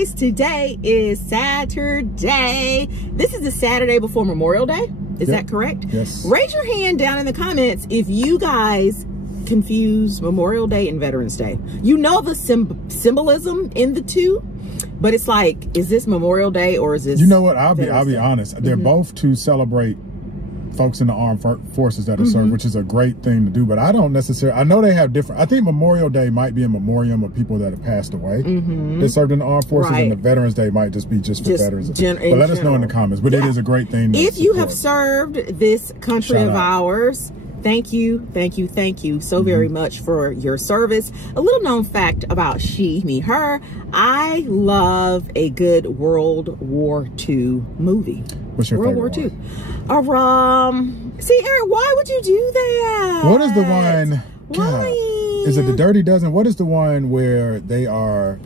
guys, today is Saturday. This is the Saturday before Memorial Day. Is that correct? Yes. Raise your hand down in the comments if you guys confuse Memorial Day and Veterans Day. You know the symbolism in the two, but it's like, is this Memorial Day or is this? You know what? I'll be honest. They're both to celebrate folks in the armed forces that are served, which is a great thing to do. But I don't necessarily. I know they have different. I think Memorial Day might be a memoriam of people that have passed away that served in the armed forces, and the Veterans Day might just be for veterans. But let us know in the comments. But it is a great thing. If you have served this country of ours, thank you so very much for your service. A little known fact about she, me, her. I love a good World War II movie. What's your World War II? See, Eric, why would you do that? What is the one? Why? Is it the Dirty Dozen? What is the one where they are?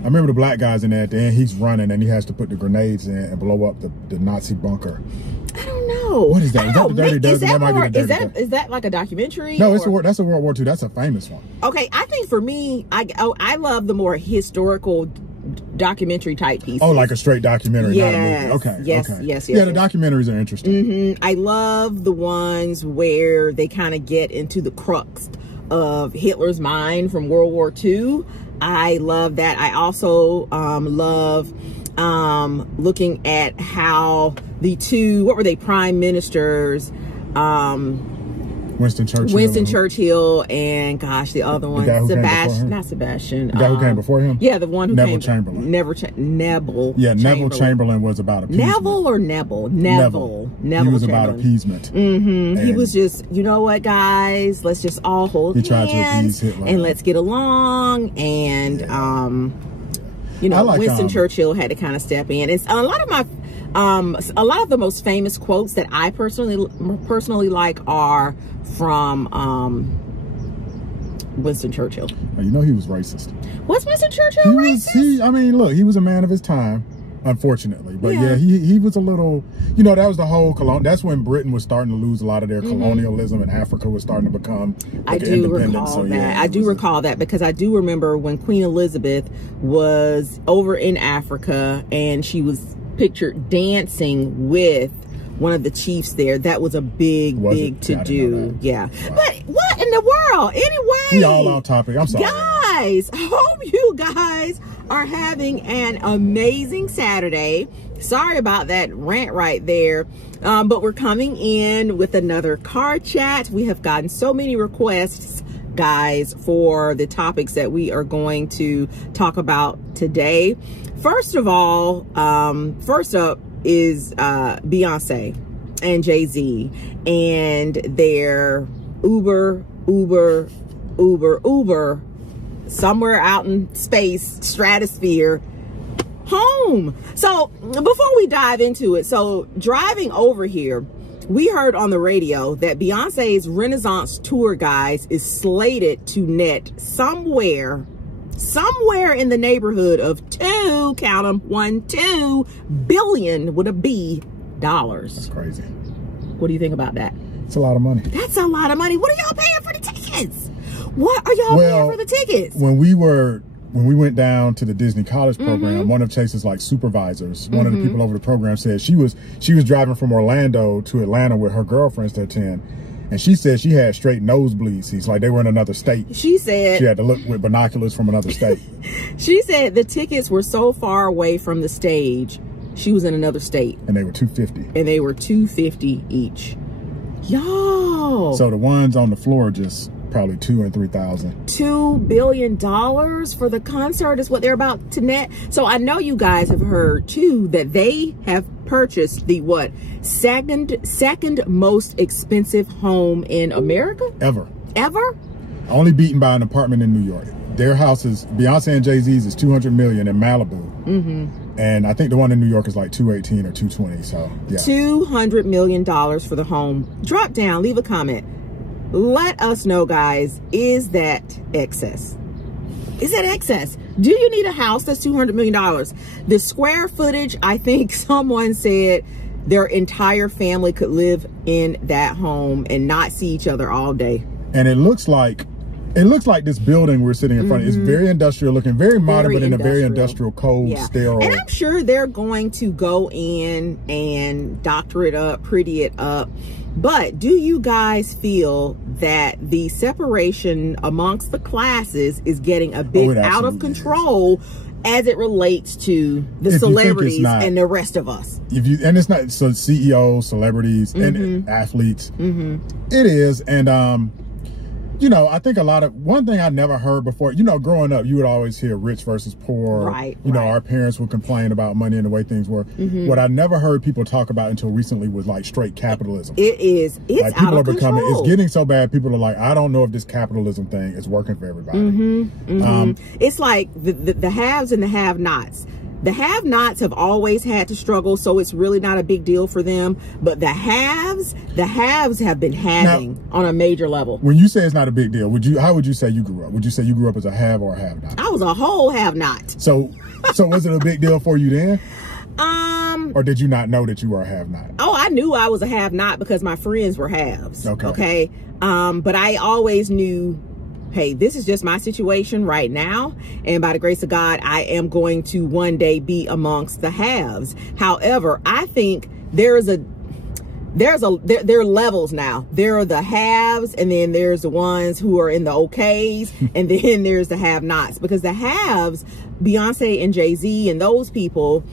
I remember the black guys in there at the end. He's running and he has to put the grenades in and blow up the Nazi bunker. I don't know. What is that? Is that the Dirty Dozen? That might be the Dirty Dozen. Is that like a documentary? No, that's a World War II. That's a famous one. Okay, I think for me, I love the more historical documentary type pieces. Oh, like a straight documentary, not a movie. Okay. Yes. Yeah, the documentaries are interesting. I love the ones where they kind of get into the crux of Hitler's mind from World War II. I love that. I also love looking at how the two, what were they, prime ministers, Winston Churchill and gosh, the other one, Sebastian. The guy who came before him? Yeah, the one who Neville Chamberlain. Neville. Yeah, Neville Chamberlain was about appeasement. Neville He was about appeasement. He was just, you know what, guys, let's just all hold hands. He tried to appease Hitler. And let's get along. And you know, Winston Churchill had to kind of step in. It's a lot of the most famous quotes that I personally like are from Winston Churchill. You know he was racist. Was Winston Churchill racist? I mean, look, he was a man of his time, unfortunately. But yeah, he was a little, you know, that was the whole that's when Britain was starting to lose a lot of their colonialism and Africa was starting to become I do recall that. I do recall that because I do remember when Queen Elizabeth was over in Africa and she was pictured dancing with one of the chiefs there. That was a big to do. Yeah. Wow. But what in the world? Anyway, we all off topic. I'm sorry, guys. Hope you guys are having an amazing Saturday. Sorry about that rant right there. But we're coming in with another car chat. We have gotten so many requests, guys, for the topics that we are going to talk about today. First of all, first up is Beyonce and Jay-Z and their Uber somewhere out in space, stratosphere, home. So before we dive into it, so driving over here, we heard on the radio that Beyonce's Renaissance tour, guys, is slated to net somewhere in the neighborhood of $2 billion with a B dollars. That's crazy. What do you think about that? It's a lot of money. That's a lot of money. What are y'all paying for the tickets? What are y'all paying for the tickets? When we went down to the Disney College program, one of Chase's like supervisors, one of the people over the program said she was driving from Orlando to Atlanta with her girlfriends to attend. And she said she had straight nosebleed seats, like they were in another state. She said she had to look with binoculars from another state. She said the tickets were so far away from the stage, she was in another state. And they were $250. And they were $250 each. Yo. So the ones on the floor just probably $2,000 and $3,000. $2 billion for the concert is what they're about to net. So I know you guys have heard too that they have purchased the second most expensive home in America ever. Only beaten by an apartment in New York. Their house is, Beyonce and Jay-Z's is $200 million in Malibu. And I think the one in New York is like $218 or $220. So yeah, $200 million for the home. Drop down, leave a comment, let us know, guys, is that excess? Is that excess? Do you need a house that's $200 million? The square footage, I think someone said their entire family could live in that home and not see each other all day. And it looks like It looks like this building we're sitting in front of is very industrial looking, very modern, but in a very industrial, cold, sterile. And I'm sure they're going to go in and doctor it up, pretty it up. But do you guys feel that the separation amongst the classes is getting a bit out of control as it relates to the celebrities and the rest of us? And it's not so CEOs, celebrities, and athletes. It is, and you know, I think one thing I never heard before, you know, growing up, you would always hear rich versus poor. Right. You know, our parents would complain about money and the way things were. What I never heard people talk about until recently was like straight capitalism. It's like, people are becoming, it's getting so bad. People are like, I don't know if this capitalism thing is working for everybody. It's like the haves and the have-nots. The have-nots have always had to struggle, so it's really not a big deal for them. But the haves have been having on a major level. When you say it's not a big deal, how would you say you grew up? Would you say you grew up as a have or a have-not? I was a whole have-not. So was it a big deal for you then? Or did you not know that you were a have-not? Oh, I knew I was a have-not because my friends were haves. Okay. But I always knew, hey, this is just my situation right now, and by the grace of God, I am going to one day be amongst the haves. However, I think there are levels now. There are the haves, and then there's the ones who are in the okays, and then there's the have-nots. Because the haves, Beyonce and Jay-Z and those people,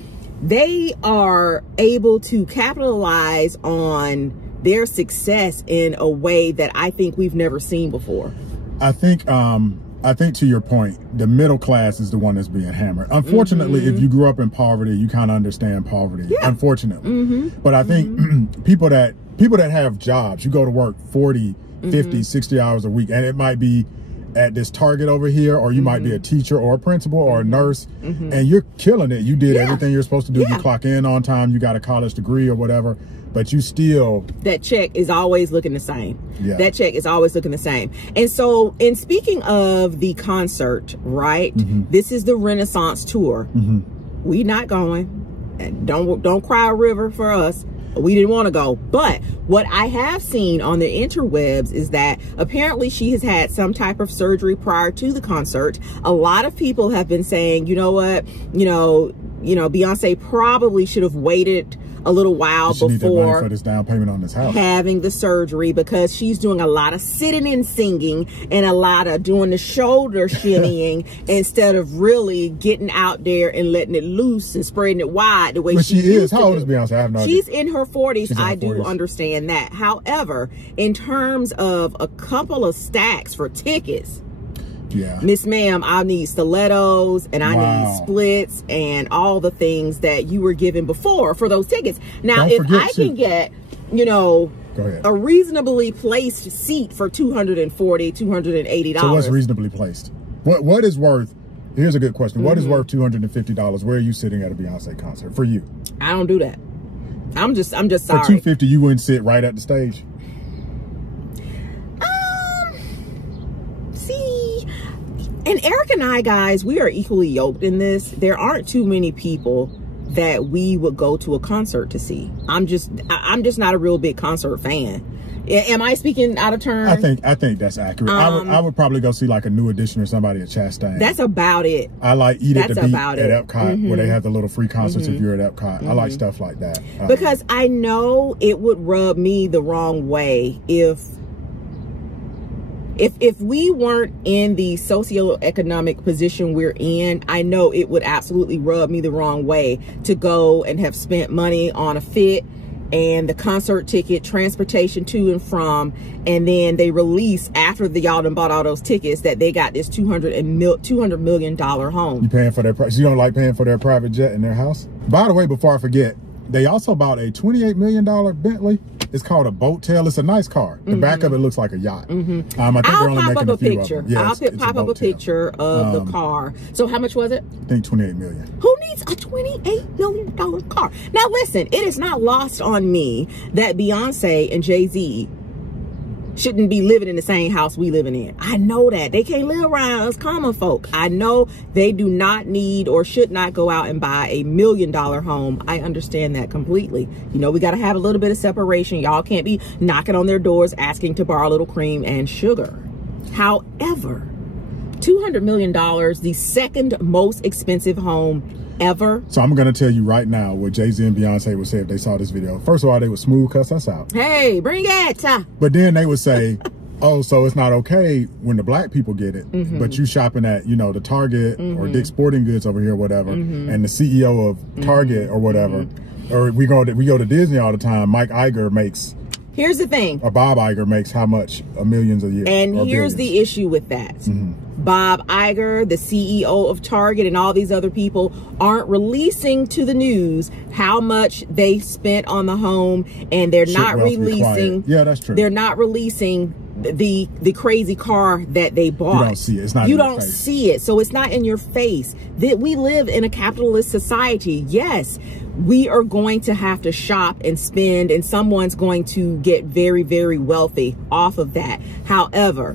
they are able to capitalize on their success in a way that I think we've never seen before. I think to your point, the middle class is the one that's being hammered. Unfortunately, if you grew up in poverty, you kind of understand poverty. Yeah. Unfortunately. But I think people that have jobs, you go to work 40, 50, 60 hours a week, and it might be at this Target over here, or you might be a teacher or a principal or a nurse, and you're killing it. You did everything you're supposed to do. You clock in on time, you got a college degree or whatever, but you still... That check is always looking the same. That check is always looking the same. And so, in speaking of the concert, right, this is the Renaissance tour. We not going. And don't cry a river for us. We didn't want to go. But what I have seen on the interwebs is that apparently she has had some type of surgery prior to the concert. A lot of people have been saying, you know what, you know, Beyonce probably should have waited a little while before for this down payment on this house, having the surgery, because she's doing a lot of sitting and singing and a lot of doing the shoulder shimmying instead of really getting out there and letting it loose and spreading it wide the way she is. How old is Beyonce? I have no idea. She's in her 40s. I do understand that. However, in terms of a couple of stacks for tickets, Miss Ma'am, I need stilettos and I need splits and all the things that you were given before for those tickets. Now, if I can get, you know, a reasonably placed seat for $240, $280. So what's reasonably placed? What is worth, here's a good question. What is worth $250? Where are you sitting at a Beyonce concert for you? I don't do that. I'm just sorry. For $250, you wouldn't sit right at the stage? And Eric and I, guys, we are equally yoked in this. There aren't too many people that we would go to a concert to see. I'm just not a real big concert fan. Am I speaking out of turn? I think that's accurate. I would probably go see like a New Edition or somebody at Chastain. That's about it. I like Eat at the Beat at Epcot, where they have the little free concerts if you're at Epcot. I like stuff like that. Because I know it would rub me the wrong way if we weren't in the socioeconomic position we're in. I know it would absolutely rub me the wrong way to go and have spent money on a fit and the concert ticket, transportation to and from, and then they release after y'all done bought all those tickets that they got this $200 million home. You paying for their you don't like paying for their private jet in their house? By the way, before I forget, they also bought a $28 million Bentley. It's called a boat tail. It's a nice car. The back of it looks like a yacht. I think they're only making a few of them. I'll pop up a picture of the car. So how much was it? I think $28 million. Who needs a $28 million car? Now listen, it is not lost on me that Beyonce and Jay-Z shouldn't be living in the same house we living in. I know that. They can't live around us common folk. I know they do not need or should not go out and buy a $1 million home. I understand that completely. You know, we got to have a little bit of separation. Y'all can't be knocking on their doors asking to borrow a little cream and sugar. However, $200 million, the second most expensive home ever. So I'm going to tell you right now what Jay-Z and Beyonce would say if they saw this video. First of all, they would smooth cuss us out. Hey, bring it. But then they would say, oh, so it's not okay when the black people get it, but you shopping at, you know, the Target or Dick's Sporting Goods over here, whatever, and the CEO of Target or whatever, or we go to Disney all the time. Mike Iger makes. Here's the thing. Or Bob Iger makes how much? Millions a year. And here's the issue with that. Bob Iger, the CEO of Target, and all these other people aren't releasing to the news how much they spent on the home, and they're not releasing. Yeah, that's true. They're not releasing the crazy car that they bought. You don't see it. It's not. You don't see it, so it's not in your face. That we live in a capitalist society. Yes, we are going to have to shop and spend, and someone's going to get very, very wealthy off of that. However,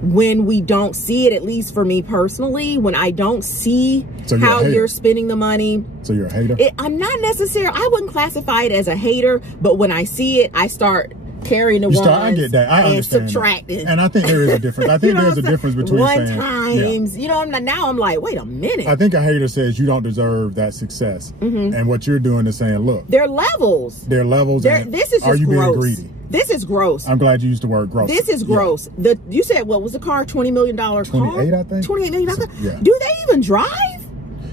when we don't see it, at least for me personally, when I don't see how you're spending the money. So you're a hater? I'm not necessarily, I wouldn't classify it as a hater, but when I see it, I start carrying the ones I get that. I understand subtracting. And I think there is a difference. I think there's a difference between saying, times, you know, now I'm like, wait a minute. I think a hater says you don't deserve that success. And what you're doing is saying, look. They're levels. They're levels. This is just are you gross. being greedy? This is gross. I'm glad you used the word gross. This is gross. You said, what was the car? $20 million car? 28, I think. $28 million? So, yeah. Do they even drive?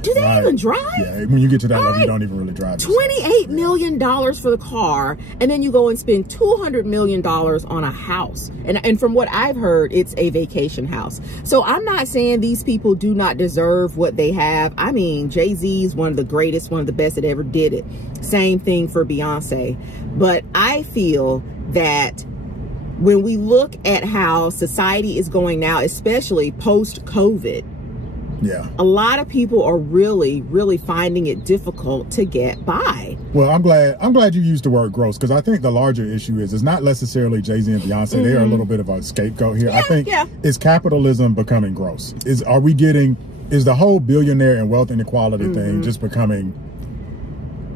Do they even drive? Yeah, when you get to that level, you don't even really drive. $28 million for the car, and then you go and spend $200 million on a house. And from what I've heard, it's a vacation house. So I'm not saying these people do not deserve what they have. I mean, Jay-Z is one of the greatest, one of the best that ever did it. Same thing for Beyonce. But I feel that when we look at how society is going now, especially post-COVID, a lot of people are really, really finding it difficult to get by. Well, I'm glad you used the word gross, because I think the larger issue is it's not necessarily Jay-Z and Beyonce. They are a little bit of a scapegoat here. I think it's capitalism becoming gross. Is the whole billionaire and wealth inequality thing just becoming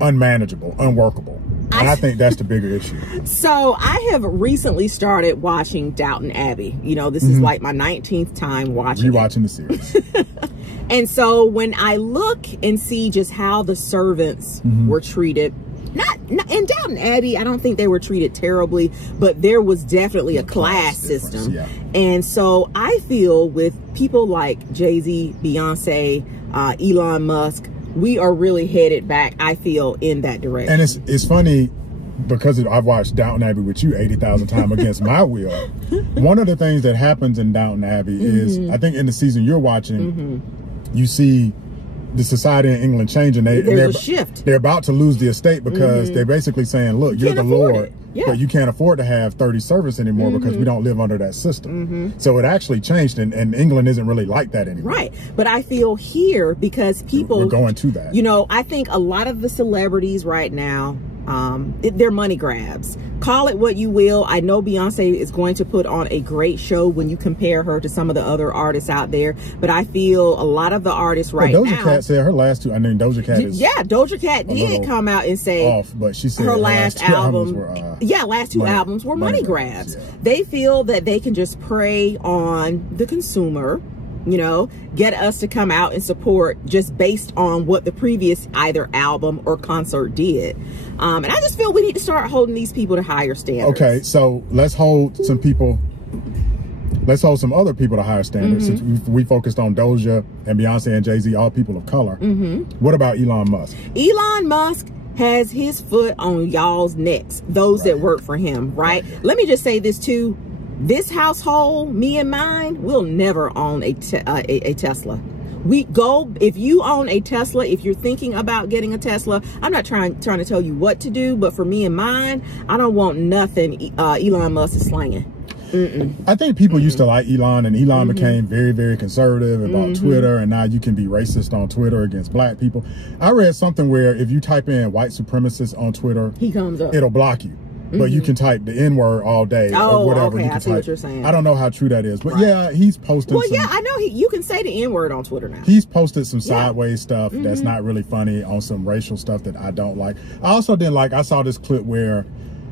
unmanageable, unworkable? And I think that's the bigger issue. So I have recently started watching Downton Abbey. You know, this is like my 19th time watching the series. And so when I look and see just how the servants were treated, not in Downton Abbey, I don't think they were treated terribly, but there was definitely a class system. And so I feel with people like Jay-Z, Beyonce, Elon Musk, we are really headed back, I feel, in that direction. And it's funny because I've watched Downton Abbey with you 80,000 times against my will. One of the things that happens in Downton Abbey is, I think in the season you're watching, you see the society in England changing. There's a shift. They're about to lose the estate because they're basically saying, look, you're the Lord, but you can't afford to have 30 servants anymore because we don't live under that system. So it actually changed, and England isn't really like that anymore. Right. But I feel here, because people... We're going to that. You know, I think a lot of the celebrities right now, they're money grabs. Call it what you will. I know Beyonce is going to put on a great show when you compare her to some of the other artists out there, but I feel a lot of the artists right now... Doja Cat said her last two... I mean, Doja Cat is... Yeah, Doja Cat did come out and say... off, but she said her last two albums were... last two albums were money grabs. They feel that they can just prey on the consumer, you know, get us to come out and support just based on what the previous either album or concert did. And I just feel we need to start holding these people to higher standards. Okay, so let's hold some other people to higher standards. Since we focused on Doja and Beyonce and Jay-Z, all people of color. What about Elon Musk? Elon Musk has his foot on y'all's necks, those that work for him, right? Let me just say this too. This household, me and mine, will never own a Tesla. If you own a Tesla, if you're thinking about getting a Tesla, I'm not trying to tell you what to do, but for me and mine, I don't want nothing Elon Musk is slanging. I think people used to like Elon, and Elon became very, very conservative about Twitter, and now you can be racist on Twitter against black people. I read something where if you type in white supremacist on Twitter, he comes up. It'll block you. But you can type the N-word all day or whatever. Okay, you can I see what you're saying. I don't know how true that is, but yeah, he's posted. Well, yeah, I know you can say the N-word on Twitter now. He's posted some sideways stuff that's not really funny, on some racial stuff that I don't like. I also didn't like. I saw this clip where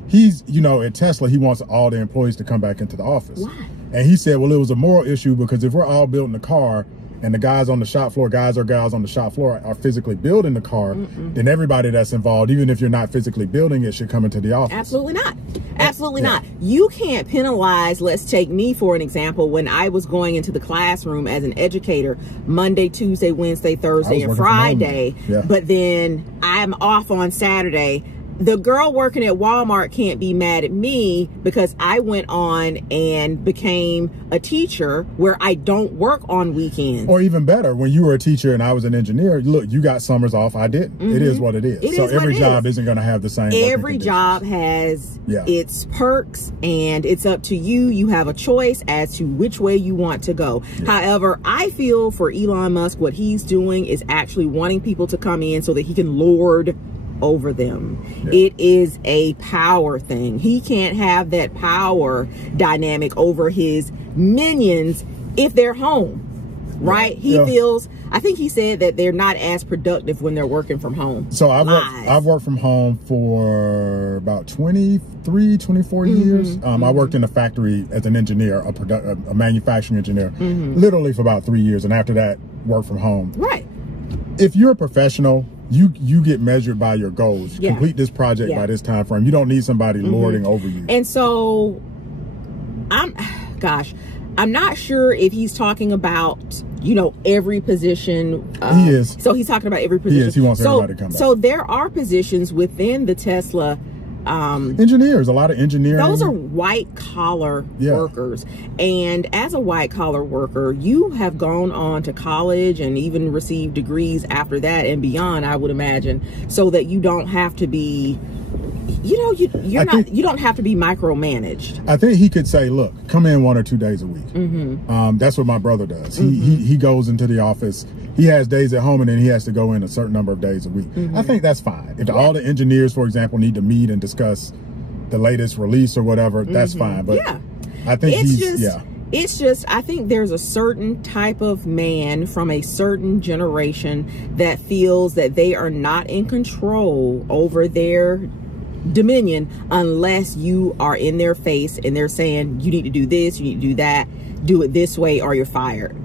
he's, you know, at Tesla, he wants all the employees to come back into the office. Why? And he said, well, it was a moral issue because if we're all building the car and the guys on the shop floor, guys or gals on the shop floor are physically building the car, then everybody that's involved, even if you're not physically building it, should come into the office. Absolutely not. Absolutely not. You can't penalize, let's take me for an example, when I was going into the classroom as an educator, Monday, Tuesday, Wednesday, Thursday, and Friday, but then I'm off on Saturday. The girl working at Walmart can't be mad at me because I went on and became a teacher where I don't work on weekends. Or even better, when you were a teacher and I was an engineer, look, you got summers off, I didn't. It is what it is. So every job isn't going to have the same Every job has its perks, and it's up to you. You have a choice as to which way you want to go. However, I feel for Elon Musk, what he's doing is actually wanting people to come in so that he can lord over them. It is a power thing. He can't have that power dynamic over his minions if they're home, right? He feels, I think he said that they're not as productive when they're working from home. So I've worked from home for about 23, 24 years. I worked in a factory as an engineer, a manufacturing engineer, literally for about 3 years. And after that, worked from home. Right. If you're a professional, you get measured by your goals. Complete this project by this time frame. You don't need somebody lording over you. And so I'm not sure if he's talking about, you know, every position. He is. So he's talking about every position. He is. He wants everybody to come back. So there are positions within the Tesla engineers, a lot of engineering. Those are white collar workers. And as a white collar worker, you have gone on to college and even received degrees after that and beyond, I would imagine, so that you don't have to be, you know, you don't have to be micromanaged. I think he could say, look, come in 1 or 2 days a week. That's what my brother does. He goes into the office. He has days at home, and then he has to go in a certain number of days a week. I think that's fine. If all the engineers, for example, need to meet and discuss the latest release or whatever, that's fine. But I think it's just, I think there's a certain type of man from a certain generation that feels that they are not in control over their dominion unless you are in their face and they're saying, you need to do this, you need to do that, do it this way or you're fired.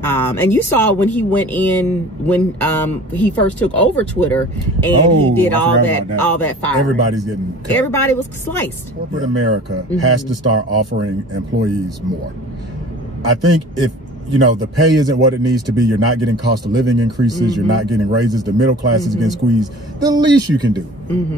And you saw when he went in, when he first took over Twitter, and he did all that firing. Everybody's getting cut. Everybody was sliced. Corporate America has to start offering employees more. I think if, you know, the pay isn't what it needs to be, you're not getting cost of living increases, you're not getting raises, the middle class is getting squeezed, the least you can do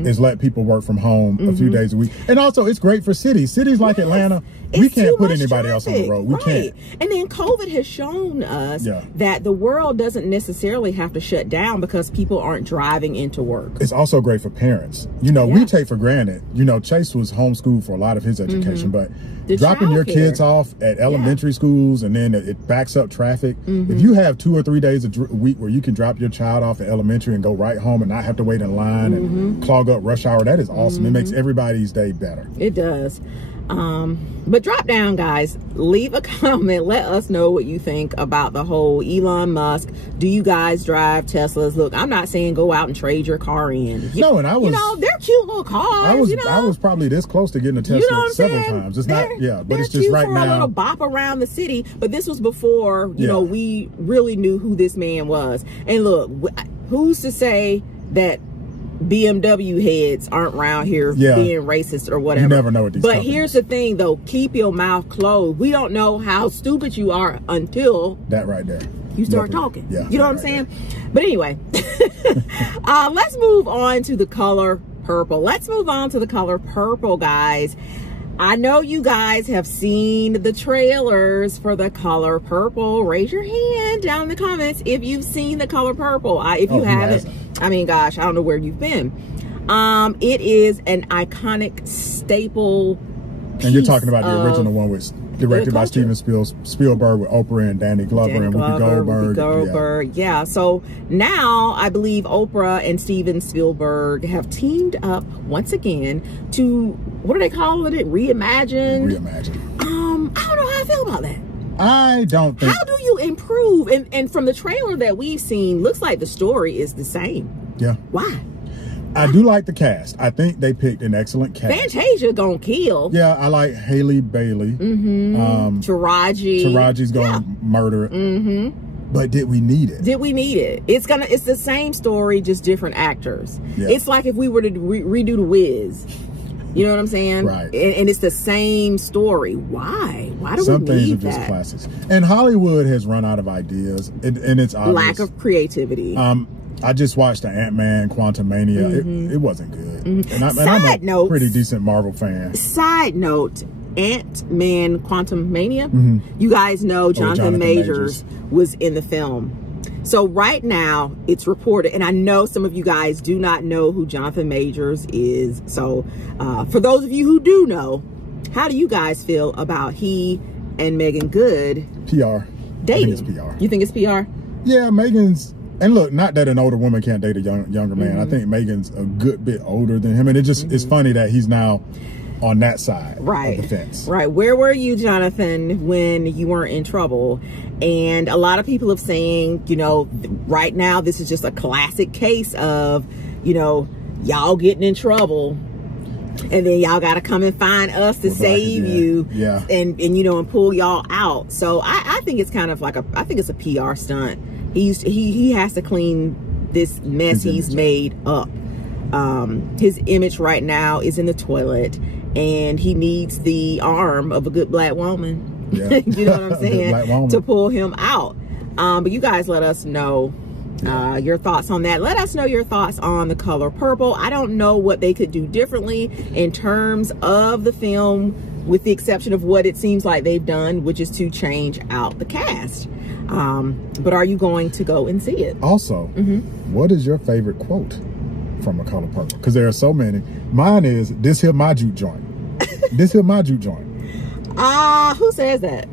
is let people work from home a few days a week. And also, it's great for cities like Atlanta. We can't put anybody else on the road. We can't. And then COVID has shown us that the world doesn't necessarily have to shut down because people aren't driving into work. It's also great for parents. You know, we take for granted, you know, Chase was homeschooled for a lot of his education, but dropping your kids off at elementary schools and then it backs up traffic. If you have 2 or 3 days a week where you can drop your child off at elementary and go right home and not have to wait in line and clog up rush hour, that is awesome. It makes everybody's day better. It does. But drop down, guys, leave a comment, let us know what you think about the whole Elon Musk. Do you guys drive Teslas? Look, I'm not saying go out and trade your car in. No, and I was, you know, they're cute little cars. I was probably this close to getting a Tesla several times. It's not, but it's just right now. A little bop around the city, but this was before, you know, we really knew who this man was. And look, who's to say that BMW heads aren't around here being racist or whatever. You never know what these But here's the thing, though. Keep your mouth closed. We don't know how stupid you are until that right there. You start talking. You know what I'm saying? But anyway, let's move on to the color purple. Let's move on to the color purple, guys. I know you guys have seen the trailers for the color purple. Raise your hand down in the comments if you've seen the color purple. If you haven't, I mean, gosh, I don't know where you've been. It is an iconic staple piece. And you're talking about the original one, which directed by Steven Spielberg with Oprah and Danny Glover and Whoopi Goldberg. Yeah, so now I believe Oprah and Steven Spielberg have teamed up once again to, what are they calling it? Reimagine. I don't know how I feel about that. I don't think. How do you improve? And from the trailer that we've seen, looks like the story is the same. Yeah. Why? I do like the cast. I think they picked an excellent cast. Fantasia gonna kill. Yeah, I like Haley Bailey. Taraji's gonna murder it. But did we need it? Did we need it? It's the same story, just different actors. Yeah. It's like if we were to redo The Wiz. You know what I'm saying? Right. And it's the same story. Why? Why do Some we need things are just classics. And Hollywood has run out of ideas, and it's obvious. Lack of creativity. I just watched the Ant-Man Quantumania. It wasn't good. And I'm a pretty decent Marvel fan. Side note, Ant-Man Quantumania. You guys know Jonathan Majors was in the film. So right now it's reported, and I know some of you guys do not know who Jonathan Majors is. So for those of you who do know, how do you guys feel about he and Megan Good PR dating? I think it's PR. You think it's PR? Yeah, Megan's, and look, not that an older woman can't date a younger man. I think Megan's a good bit older than him, and it just it's funny that he's now on that side of the fence. Right. Where were you, Jonathan, when you weren't in trouble? And a lot of people have saying, you know, right now this is just a classic case of, you know, y'all getting in trouble, and then y'all got to come and find us to save you, and you know, and pull y'all out. So I think it's kind of like I think it's a PR stunt. He has to clean this mess he's made up. His image right now is in the toilet, and he needs the arm of a good black woman. Yeah. You know what I'm saying? To pull him out. But you guys let us know your thoughts on that. Let us know your thoughts on The Color Purple. I don't know what they could do differently in terms of the film, with the exception of what it seems like they've done, which is to change out the cast. But are you going to go and see it? Also, what is your favorite quote from A Color Purple? Because there are so many. Mine is, "This here my juke joint." This here my juke joint. Who says that?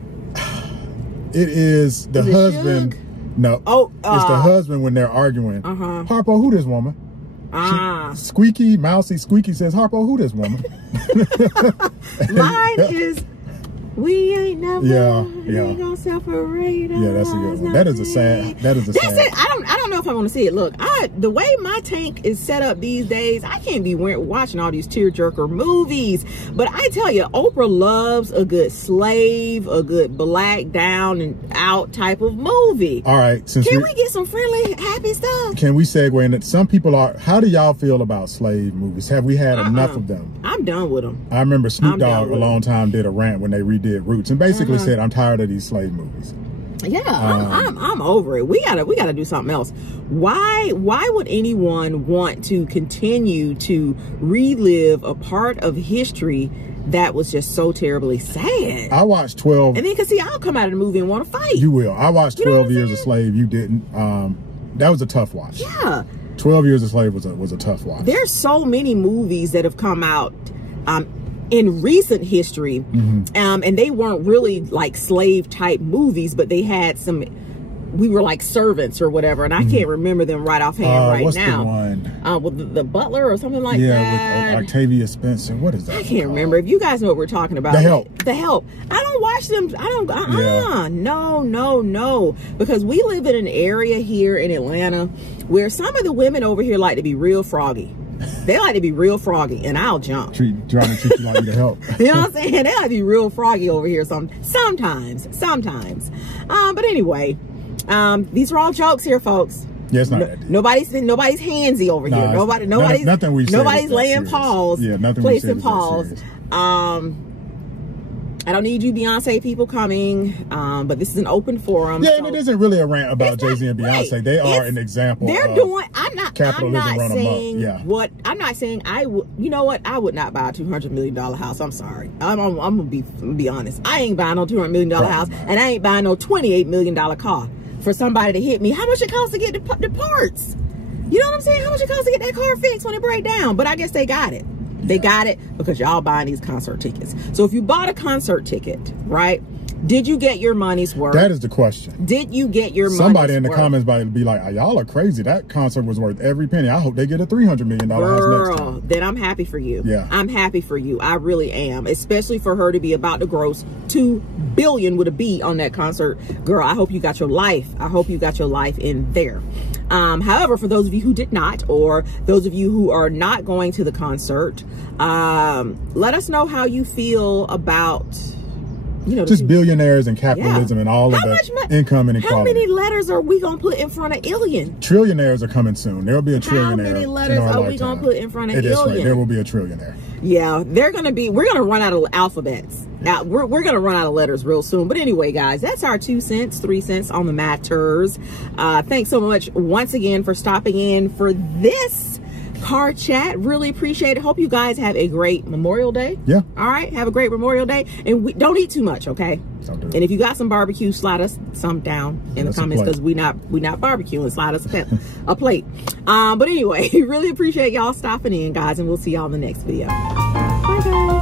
It is the husband. Suge? No. Oh, it's the husband when they're arguing. Harpo, who this woman? Squeaky, Mousy, Squeaky says, Harpo, who this woman? Mine is, "We ain't never gonna separate us." Yeah, that's a good one. That is a sad. That's it. I don't know if I want to see it. Look, the way my tank is set up these days, I can't be watching all these tearjerker movies. But I tell you, Oprah loves a good slave, a good black down and out type of movie. All right, can we get some friendly, happy stuff? Can we segue into some people are? How do y'all feel about slave movies? Have we had enough of them? I'm done with them. I remember Snoop Dogg a long time did a rant when they redid Roots and basically said, "I'm tired of these slave movies." Yeah, I'm over it. We gotta do something else. Why would anyone want to continue to relive a part of history that was just so terribly sad? I watched 12, and then see, I'll come out of the movie and want to fight. You will. I watched 12 Years a Slave. You didn't. That was a tough watch. Yeah, 12 Years a Slave was a tough watch. There's so many movies that have come out in recent history, and they weren't really like slave type movies, but they had some, we were like servants or whatever, and I can't remember them right offhand what's now. The one? Well, the Butler or something like that. Yeah, with Octavia Spencer. What is that? I can't remember. If you guys know what we're talking about. The Help. The Help. I don't watch them. I don't. No. Because we live in an area here in Atlanta where some of the women over here like to be real froggy. They like to be real froggy, and I'll jump. Trying to treat you like The Help. You know what I'm saying? They like to be real froggy over here sometimes. But anyway, these are all jokes here, folks. Yeah, it's not that. Nobody's handsy over here. Nobody's laying paws. Yeah, nothing. Placing paws. I don't need you Beyonce people coming, but this is an open forum. Yeah, and it isn't really a rant about Jay-Z and Beyonce. Right. They are an example. They're doing. I'm not saying yeah. what. I'm not saying I would. You know what? I would not buy a $200 million house. I'm sorry. I'm gonna be honest. I ain't buying no $200 million house, and I ain't buying no $28 million car for somebody to hit me. How much it costs to get the parts? You know what I'm saying? How much it costs to get that car fixed when it break down? But I guess they got it. They got it because y'all buying these concert tickets. So if you bought a concert ticket, right, Did you get your money's worth? That is the question. Did you get your money's worth? Somebody in the comments might be like, y'all are crazy. That concert was worth every penny. I hope they get a $300 million house next time. Then I'm happy for you. Yeah. I'm happy for you. I really am. Especially for her to be about to gross $2 billion with a B on that concert. Girl, I hope you got your life. I hope you got your life in there. However, for those of you who did not, or those of you who are not going to the concert, let us know how you feel about, you know, just billionaires and capitalism and all of the income inequality. How many letters are we gonna put in front of Illion? Trillionaires are coming soon. There will be a trillionaire. How many letters are we gonna put in front of Illion? Right. There will be a trillionaire. Yeah, we're gonna run out of alphabets. Now we're gonna run out of letters real soon. But anyway, guys, that's our 2 cents, 3 cents on the matters. Thanks so much once again for stopping in for this car chat. Really appreciate it. Hope you guys have a great Memorial Day. Yeah. All right. Have a great Memorial Day, and we don't eat too much, okay? Don't do it. And if you got some barbecue, slide us some down in the comments, because we not barbecuing. Slide us a plate. But anyway, really appreciate y'all stopping in, guys, and we'll see y'all in the next video. Bye, guys.